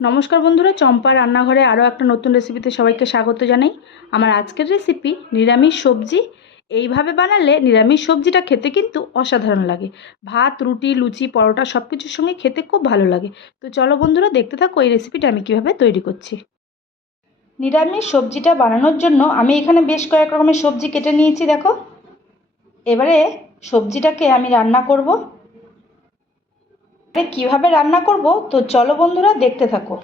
নমস্কার বন্ধুরা চম্পা রান্নাঘরে আরও একটা নতুন রেসিপিতে সবাইকে স্বাগত জানাই। আমার আজকের রেসিপি নিরামিষ সবজি। এইভাবে বানালে নিরামিষ সবজিটা খেতে কিন্তু অসাধারণ লাগে। ভাত, রুটি, লুচি, পরোটা সব কিছুর সঙ্গে খেতে খুব ভালো লাগে। তো চলো বন্ধুরা, দেখতে থাকো এই রেসিপিটা আমি কীভাবে তৈরি করছি। নিরামিষ সবজিটা বানানোর জন্য আমি এখানে বেশ কয়েক রকমের সবজি কেটে নিয়েছি, দেখো। এবারে সবজিটাকে আমি রান্না করব। কীভাবে রান্না করব? তো চলো বন্ধুরা, দেখতে থাকো।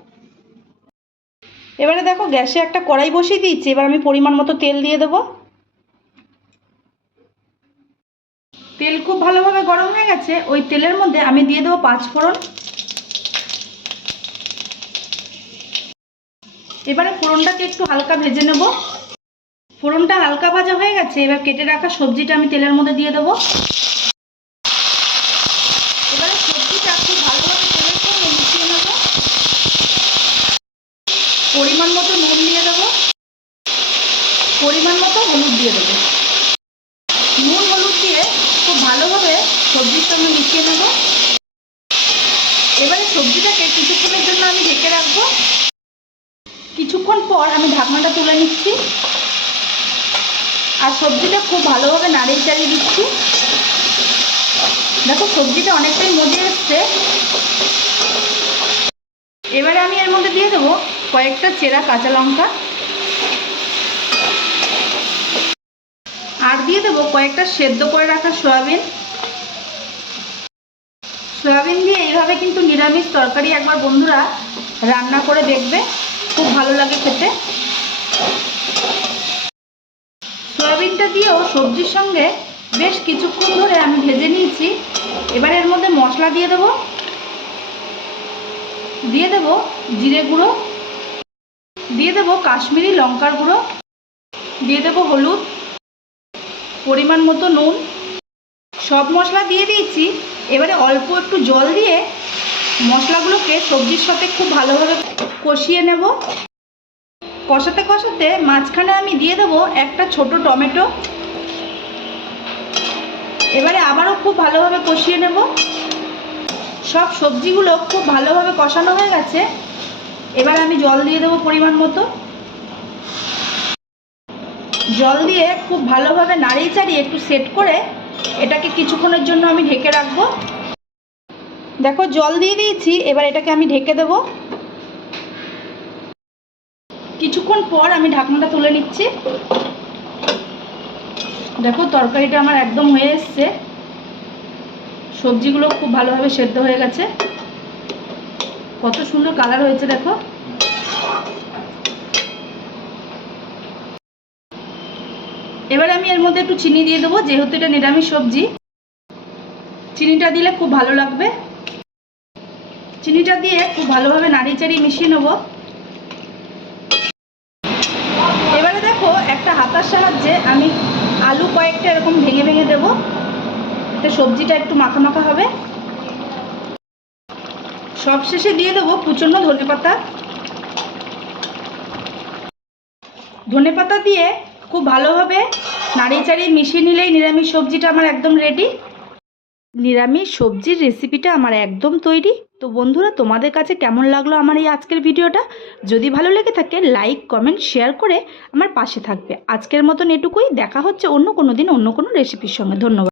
এবারে দেখো, গ্যাসে একটা কড়াই বসিয়ে দিয়েছি। এবার আমি পরিমাণ মতো তেল দিয়ে দেবো। তেল খুব ভালোভাবে গরম হয়ে গেছে। ওই তেলের মধ্যে আমি দিয়ে দেবো পাঁচ ফোড়ন। এবারে ফোড়নটাকে একটু হালকা ভেজে নেব। ফোড়নটা হালকা ভাজা হয়ে গেছে। এবার কেটে রাখা সবজিটা আমি তেলের মধ্যে দিয়ে দেবো এবারে সবজিটা খুব ভালোভাবে তেলের সঙ্গে মিশিয়ে নেব পরিমাণ মতো নুন দিয়ে দেবো। পরিমাণ মতো হলুদ দিয়ে দেবো। নুন হলুদ দিয়ে খুব ভালোভাবে সবজির সঙ্গে মিশিয়ে নেব। এবারে সবজিটাকে কিছুক্ষণের জন্য আমি ঢেকে রাখব। কিছুক্ষণ পর আমি ঢাকনাটা তুলে নিচ্ছি। আর সবজিটা খুব ভালোভাবে নাড়িয়ে চালিয়ে দিচ্ছি। দেখো সবজিটা অনেকটাই মজে এসছে। এবারে আমি এর মধ্যে দিয়ে দেবো কয়েকটা চেরা কাঁচা লঙ্কা। আর দিয়ে দেবো কয়েকটা সেদ্ধ করে রাখা সয়াবিন। সয়াবিন দিয়ে এইভাবে কিন্তু নিরামিষ তরকারি একবার বন্ধুরা রান্না করে দেখবে, খুব ভালো লাগে খেতে। সয়াবিনটা দিয়েও সবজির সঙ্গে বেশ কিছুক্ষণ ধরে আমি ভেজে নিয়েছি। এবার এর মধ্যে মশলা দিয়ে দেবো। দিয়ে দেবো জিরে গুঁড়ো। দিয়ে দেবো কাশ্মীরি লঙ্কার গুঁড়ো, দিয়ে দেবো হলুদ, পরিমাণ মতো নুন। সব মশলা দিয়ে দিয়েছি। এবারে অল্প একটু জল দিয়ে মশলাগুলোকে সবজির সাথে খুব ভালোভাবে কষিয়ে নেব। কষাতে কষাতে মাঝখানে আমি দিয়ে দেবো একটা ছোট টমেটো। এবারে আবারও খুব ভালোভাবে কষিয়ে নেব। সব সবজিগুলো খুব ভালোভাবে কষানো হয়ে গেছে। এবার আমি জল দিয়ে দেবো পরিমাণ মতো। জল দিয়ে খুব ভালোভাবে নাড়িয়ে চাড়িয়ে একটু সেট করে এটাকে কিছুক্ষণের জন্য আমি ঢেকে রাখব। দেখো, জল দিয়ে দিয়েছি, এবার এটাকে আমি ঢেকে দেব। কিছুক্ষণ পর আমি ঢাকনাটা তুলে নিচ্ছি। দেখো, তরকারিটা আমার একদম হয়ে এসছে। সবজিগুলো খুব ভালোভাবে সেদ্ধ হয়ে গেছে। কত সুন্দর কালার হয়েছে দেখো। এবার আমি এর মধ্যে একটু চিনি দিয়ে দেবো, যেহেতু এটা নিরামিষ সবজি। চিনিটা দিলে খুব ভালো লাগবে। চিনিটা দিয়ে খুব ভালোভাবে নাড়িয়ে চাড়িয়ে মিশিয়ে নেব। এবারে দেখো, একটা হাতার সাহায্যে আমি আলু কয়েকটা এরকম ভেঙে ভেঙে দেবো। সবজিটা একটু মাখা মাখা হবে। সব শেষে দিয়ে দেবো কুচনো ধনে পাতা। ধনে পাতা দিয়ে খুব ভালোভাবে নাড়িয়ে চাড়িয়ে মিশিয়ে নিলেই নিরামিষ সবজিটা আমার একদম রেডি নিরামিষ সবজির রেসিপিটা আমার একদম তৈরি। তো বন্ধুরা, তোমাদের কাছে কেমন লাগল আমার এই আজকের ভিডিওটা যদি ভালো লেগে থাকে লাইক কমেন্ট শেয়ার করে আমার পাশে থাকবে। আজকের মতন এটুকুই। দেখা হচ্ছে অন্য কোনো দিন অন্য কোনো রেসিপির সঙ্গে। ধন্যবাদ।